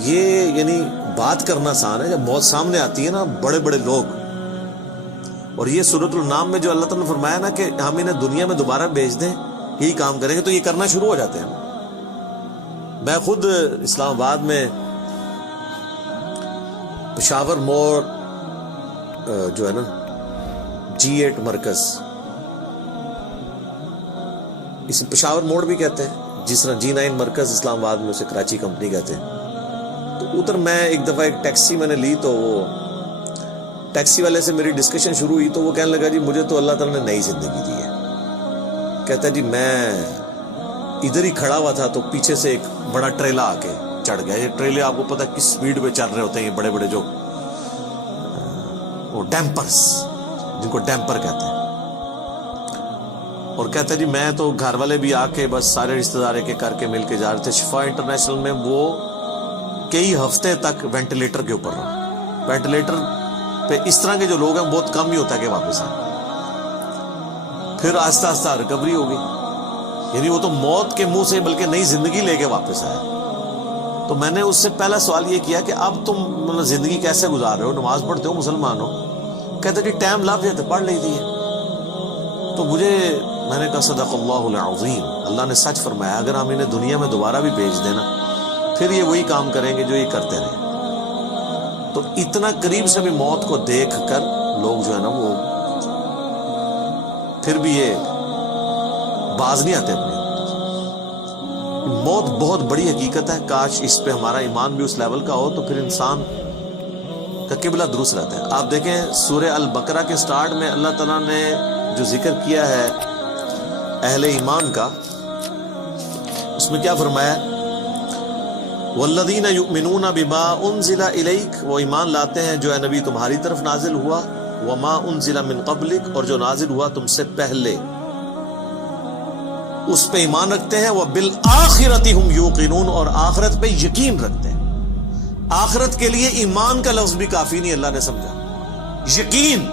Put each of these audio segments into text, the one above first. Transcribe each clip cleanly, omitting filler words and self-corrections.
یہ یعنی بات کرنا آسان ہے، جب موت سامنے آتی ہے نا بڑے بڑے لوگ، اور یہ سورۃ النام میں جو اللہ تعالیٰ نے فرمایا نا کہ ہم انہیں دنیا میں دوبارہ بھیج دیں یہی کام کریں گے، تو یہ کرنا شروع ہو جاتے ہیں۔ میں خود اسلام آباد میں پشاور موڑ جو ہے نا G8 مرکز، اسے پشاور موڑ بھی کہتے ہیں، جس طرح G9 مرکز اسلام آباد میں اسے کراچی کمپنی کہتے ہیں، تو ادھر میں ایک دفعہ ایک ٹیکسی میں نے لی، تو وہ ٹیکسی والے سے میری ڈسکشن شروع ہوئی، تو وہ کہنے لگا جی مجھے تو اللہ تعالیٰ نے نئی زندگی دی ہے۔ کہتا ہے جی میں ادھر ہی کھڑا ہوا تھا تو پیچھے سے ایک بڑا ٹریلا آ کے چڑھ گیا۔ یہ ٹریلے آپ کو پتا کس سپیڈ پہ چل رہے ہوتے ہیں، یہ بڑے بڑے جو وہ ڈیمپرز، جن کو ڈیمپر کہتے ہیں۔ اور کہتا ہے جی میں تو گھر والے بھی آ کے بس سارے رشتہ دار کے کر کے مل کے جا رہے تھے۔ شفا انٹرنیشنل میں وہ کئی ہفتے تک وینٹیلیٹر کے اوپر رہا۔ وینٹیلیٹر پہ اس طرح کے جو لوگ ہیں بہت کم ہی ہوتا ہے کہ واپس آئے، پھر آہستہ آہستہ ریکوری ہو گئی، یعنی وہ تو موت کے منہ سے بلکہ نئی زندگی لے کے واپس آئے۔ تو میں نے اس سے پہلا سوال یہ کیا کہ اب تم زندگی کیسے گزار رہے ہو، نماز پڑھتے ہو، مسلمان ہو؟ کہتے جی ٹائم لافظ ہے پڑھ لی تھی۔ تو میں نے کہا صدق اللہ العظیم، اللہ نے سچ فرمایا، اگر ہم انہیں دنیا میں دوبارہ بھی بھیج دینا پھر یہ وہی کام کریں گے جو یہ کرتے رہے۔ تو اتنا قریب سے بھی موت کو دیکھ کر لوگ جو ہے نا وہ پھر بھی یہ باز نہیں آتے اپنے۔ موت بہت بڑی حقیقت ہے، کاش اس پہ ہمارا ایمان بھی اس لیول کا ہو تو پھر انسان کا قبلہ درست رہتا ہے۔ آپ دیکھیں سورہ البقرہ کے سٹارٹ میں اللہ تعالیٰ نے جو ذکر کیا ہے اہل ایمان کا، اس میں کیا فرمایا؟ والذین یؤمنون بما انزل الیک، وہ ایمان لاتے ہیں جو اے نبی تمہاری طرف نازل ہوا، وما انزل من قبلک، اور جو نازل ہوا تم سے پہلے، اس پہ ایمان رکھتے ہیں۔ وبالآخرۃ ہم یوقنون، اور آخرت پہ یقین رکھتے ہیں۔ آخرت کے لیے ایمان کا لفظ بھی کافی نہیں، اللہ نے سمجھا یقین،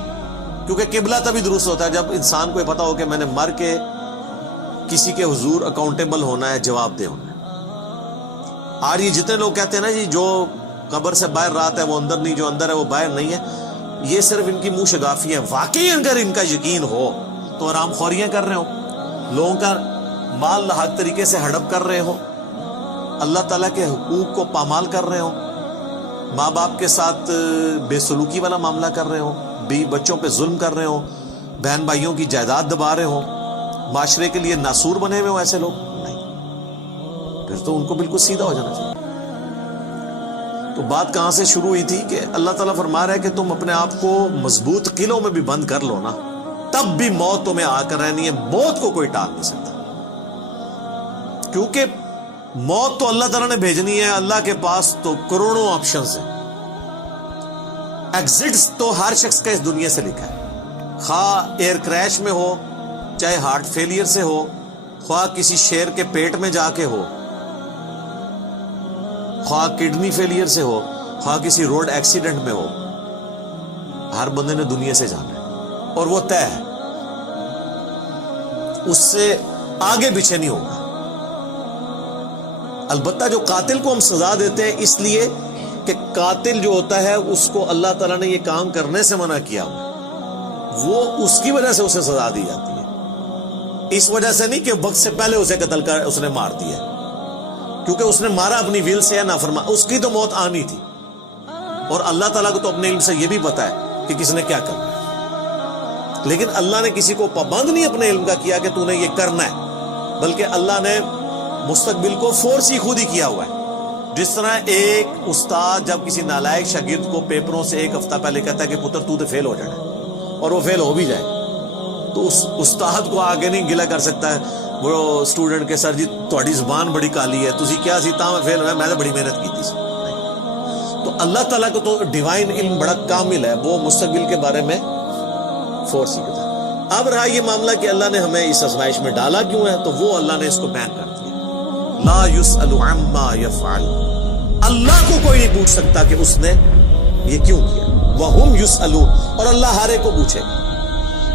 کیونکہ قبلہ تبھی درست ہوتا ہے جب انسان کو یہ پتا ہو کہ میں نے مر کے کسی کے حضور اکاؤنٹیبل ہونا ہے، جواب دہ ہونا ہے۔ آج یہ جتنے لوگ کہتے ہیں نا جی جو قبر سے باہر رات ہے وہ اندر نہیں، جو اندر ہے وہ باہر نہیں ہے، یہ صرف ان کی منہ شگافی ہیں۔ واقعی اگر ان کا یقین ہو تو آرام خوریاں کر رہے ہو، لوگوں کا مال حق طریقے سے ہڑپ کر رہے ہو، اللہ تعالیٰ کے حقوق کو پامال کر رہے ہو، ماں باپ کے ساتھ بے سلوکی والا معاملہ کر رہے ہو، بیوی بچوں پہ ظلم کر رہے ہو، بہن بھائیوں کی جائیداد دبا رہے ہو، معاشرے کے لیے ناسور بنے ہوئے ہو، ایسے لوگ نہیں، پھر تو ان کو بالکل سیدھا ہو جانا چاہیے۔ تو بات کہاں سے شروع ہوئی تھی کہ اللہ تعالیٰ فرما رہا ہے کہ تم اپنے آپ کو مضبوط قلعوں میں بھی بند کر لو نا، تب بھی موت تمہیں آ کر رہنی ہے، موت کو کوئی ٹال نہیں سکتا، کیونکہ موت تو اللہ تعالیٰ نے بھیجنی ہے۔ اللہ کے پاس تو کروڑوں آپشنز ہیں، ایگزٹس تو ہر شخص کا اس دنیا سے لکھا ہے، خواہ ایئر کریش میں ہو، چاہے ہارٹ فیلئر سے ہو، خواہ کسی شیر کے پیٹ میں جا کے ہو، خواہ کڈنی فیلئر سے ہو، خواہ کسی روڈ ایکسیڈنٹ میں ہو، ہر بندے نے دنیا سے جانا ہے اور وہ طے ہے، اس سے آگے پیچھے نہیں ہوگا۔ البتہ جو قاتل کو ہم سزا دیتے ہیں اس لیے کہ قاتل جو ہوتا ہے اس کو اللہ تعالیٰ نے یہ کام کرنے سے منع کیا ہوا، وہ اس کی وجہ سے اسے سزا دی جاتی ہے، اس وجہ سے نہیں کہ وقت سے پہلے اسے قتل کر اس نے مار دیا، کیونکہ اس نے مارا اپنی ویل سے یا نافرمان، اس کی تو موت آنی تھی، اور اللہ تعالیٰ کو تو اپنے علم سے یہ بھی پتا ہے کہ کس نے کیا کرنا ہے، لیکن اللہ نے کسی کو پابند نہیں اپنے علم کا کیا کہ تو نے یہ کرنا ہے، بلکہ اللہ نے مستقبل کو فورس ہی خود ہی کیا ہوا ہے۔ جس طرح ایک استاد جب کسی نالائق شاگرد کو پیپروں سے ایک ہفتہ پہلے کہتا ہے کہ پتر تو فیل ہو جانا ہے، اور وہ فیل ہو بھی جائے، تو اس استاد کو آگے نہیں گلا کر سکتا ہے وہ اسٹوڈنٹ کے سر جی تھوڑی زبان بڑی کالی ہے، تسی کیا سی تاں میں فیل ہویا، میں نے بڑی محنت کی تھی۔ تو اللہ تعالیٰ کو تو ڈیوائن علم بڑا کامل ہے، وہ مستقبل کے بارے میں فورس ہی کرتا ہے۔ اب رہا یہ معاملہ کہ اللہ نے ہمیں اس آزمائش میں ڈالا کیوں ہے، تو وہ اللہ نے اس کو بیان کر دیا، لا یسأل عما یفعل، اللہ کو کوئی نہیں پوچھ سکتا کہ اس نے یہ کیوں کیا، وہم یسألون، اور اللہ ہر ایک کو پوچھے گا۔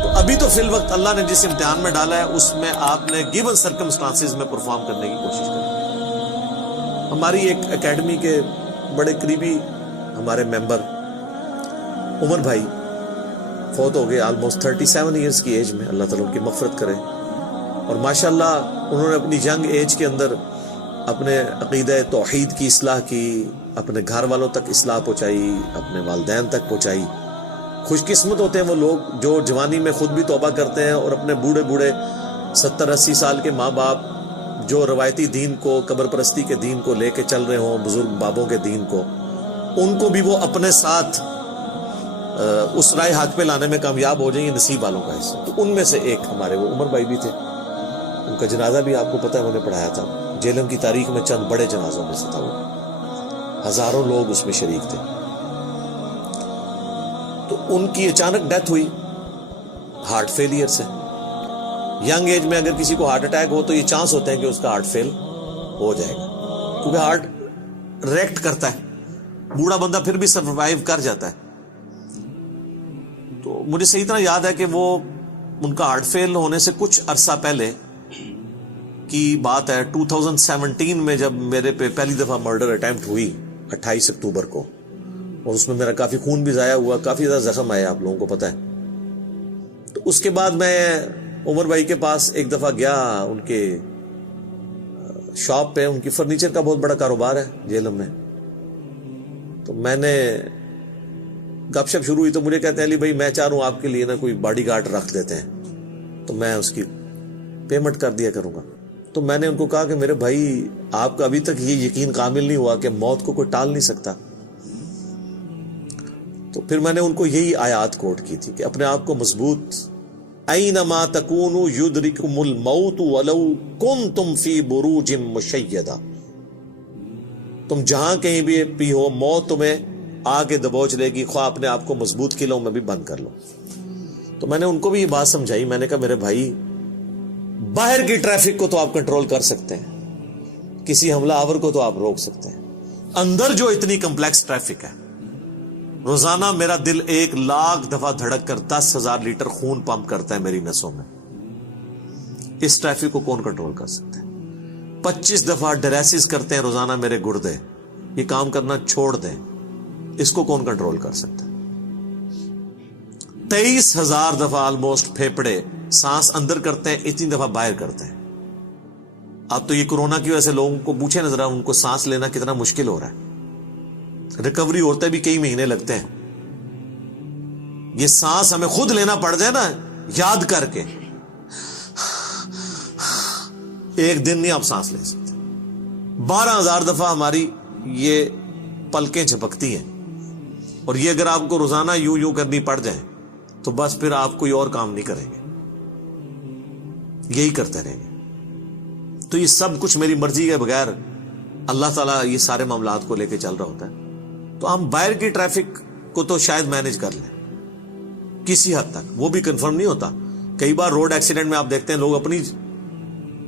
تو ابھی تو فی الوقت اللہ نے جس امتحان میں ڈالا ہے اس میں آپ نے گیون سرکمسٹانسز میں پرفارم کرنے کی کوشش کریں۔ ہماری ایک اکیڈمی کے بڑے قریبی ہمارے ممبر عمر بھائی فوت ہو گئے آلموسٹ 37 ایئرس کی ایج میں، اللہ تعالیٰ ان کی مغفرت کرے. اور ماشاءاللہ انہوں نے اپنی ینگ ایج کے اندر اپنے عقیدہ توحید کی اصلاح کی، اپنے گھر والوں تک اصلاح پہنچائی، اپنے والدین تک پہنچائی. خوش قسمت ہوتے ہیں وہ لوگ جو جوانی میں خود بھی توبہ کرتے ہیں اور اپنے بوڑھے 70-80 سال کے ماں باپ جو روایتی دین کو، قبر پرستی کے دین کو لے کے چل رہے ہوں، بزرگ بابوں کے دین کو، ان کو بھی وہ اپنے ساتھ اس رائے حق پہ لانے میں کامیاب ہو جائیں. یہ نصیب والوں کا حصہ. تو ان میں سے ایک ہمارے وہ عمر بھائی بھی تھے. ان کا جنازہ بھی آپ کو پتہ ہے میں نے پڑھایا تھا. جیلم کی تاریخ میں چند بڑے جنازوں میں سے تھا وہ، ہزاروں لوگ اس میں شریک تھے. تو ان کی اچانک ڈیتھ ہوئی ہارٹ فیلئر سے. ینگ ایج میں اگر کسی کو ہارٹ اٹیک ہو تو یہ چانس ہوتے ہیں کہ اس کا ہارٹ فیل ہو جائے گا، کیونکہ ہارٹ ریئیکٹ کرتا ہے. بوڑھا بندہ پھر بھی سروائیو کر جاتا ہے. تو مجھے صحیح طرح یاد ہے کہ وہ ان کا ہارٹ فیل ہونے سے کچھ عرصہ پہلے کی بات ہے، 2017 میں جب میرے پہ پہلی دفعہ مرڈر اٹیمپٹ ہوئی 28 اکتوبر کو، اور اس میں میرا کافی خون بھی ضائع ہوا، کافی زیادہ زخم آیا، آپ لوگوں کو پتہ ہے. تو اس کے بعد میں عمر بھائی کے پاس ایک دفعہ گیا، ان کے شاپ پہ، ان کی فرنیچر کا بہت بڑا کاروبار ہے جیلم میں. تو میں نے گپ شپ شروع ہوئی تو مجھے کہتے ہیں علی بھائی میں چاہ رہا ہوں آپ کے لیے نا کوئی باڈی گارڈ رکھ دیتے ہیں، تو میں اس کی پیمنٹ کر دیا کروں گا. تو میں نے ان کو کہا کہ میرے بھائی آپ کا ابھی تک یہ یقین کامل نہیں ہوا کہ موت کو کوئی ٹال نہیں سکتا. تو پھر میں نے ان کو یہی آیات کوٹ کی تھی کہ اپنے آپ کو مضبوط، اینما تکونوا یدرککم الموت ولو کنتم فی بروج مشیدہ، تم جہاں کہیں بھی ہو موت تمہیں آ کے دبوچ لے گی، خواہ اپنے آپ کو مضبوط قلعوں میں بھی بند کر لو. تو میں نے ان کو بھی یہ بات سمجھائی. میں نے کہا میرے بھائی باہر کی ٹریفک کو تو آپ کنٹرول کر سکتے ہیں، کسی حملہ آور کو تو آپ روک سکتے ہیں، اندر جو اتنی کمپلیکس ٹریفک ہے، روزانہ میرا دل 1,00,000 دفعہ دھڑک کر 10,000 لیٹر خون پمپ کرتا ہے میری نسوں میں، اس ٹریفک کو کون کنٹرول کر سکتا ہے؟ 25 دفعہ ڈائلیسس کرتے ہیں روزانہ میرے گردے، یہ کام کرنا چھوڑ دیں، اس کو کون کنٹرول کر سکتا ہے؟ 23,000 دفعہ آلموسٹ پھیپڑے سانس اندر کرتے ہیں، اتنی دفعہ باہر کرتے ہیں. اب تو یہ کورونا کی وجہ سے لوگوں کو پوچھے نظر ان کو سانس لینا کتنا مشکل ہو رہا ہے، ریکوری ہوتے بھی کئی مہینے لگتے ہیں. یہ سانس ہمیں خود لینا پڑ جائے نا یاد کر کے، ایک دن نہیں آپ سانس لے سکتے. 12,000 دفعہ ہماری یہ پلکیں جھپکتی ہیں، اور یہ اگر آپ کو روزانہ یوں کرنی پڑ جائے تو بس پھر آپ کوئی اور کام نہیں کریں گے، یہی کرتے رہیں گے. تو یہ سب کچھ میری مرضی کے بغیر اللہ تعالیٰ یہ سارے معاملات کو لے کے چل رہا ہوتا ہے. تو ہم باہر کی ٹریفک کو تو شاید مینج کر لیں کسی حد تک، وہ بھی کنفرم نہیں ہوتا. کئی بار روڈ ایکسیڈنٹ میں آپ دیکھتے ہیں لوگ اپنی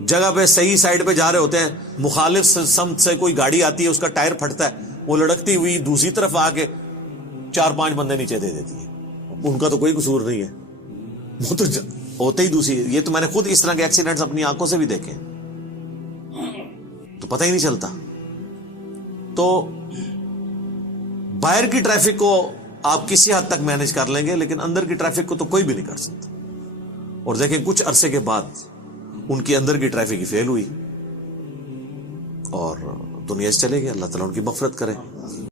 جگہ پہ صحیح سائڈ پہ جا رہے ہوتے ہیں، مخالف سمت سے کوئی گاڑی آتی ہے، اس کا ٹائر پھٹتا ہے، وہ لڑکتی ہوئی دوسری طرف آ کے 4-5 بندے نیچے دے دیتی ہے. ان کا تو کوئی قصور نہیں ہے، وہ تو ہوتے ہی دوسری. یہ تو میں نے خود اس طرح کے ایکسیڈنٹس اپنی آنکھوں سے بھی دیکھے، تو پتہ ہی نہیں چلتا. تو باہر کی ٹریفک کو آپ کسی حد تک مینج کر لیں گے، لیکن اندر کی ٹریفک کو تو کوئی بھی نہیں کر سکتا. اور دیکھیں کچھ عرصے کے بعد ان کی اندر کی ٹریفک ہی فیل ہوئی اور دنیا سے چلے گئے. اللہ تعالیٰ ان کی مغفرت کرے.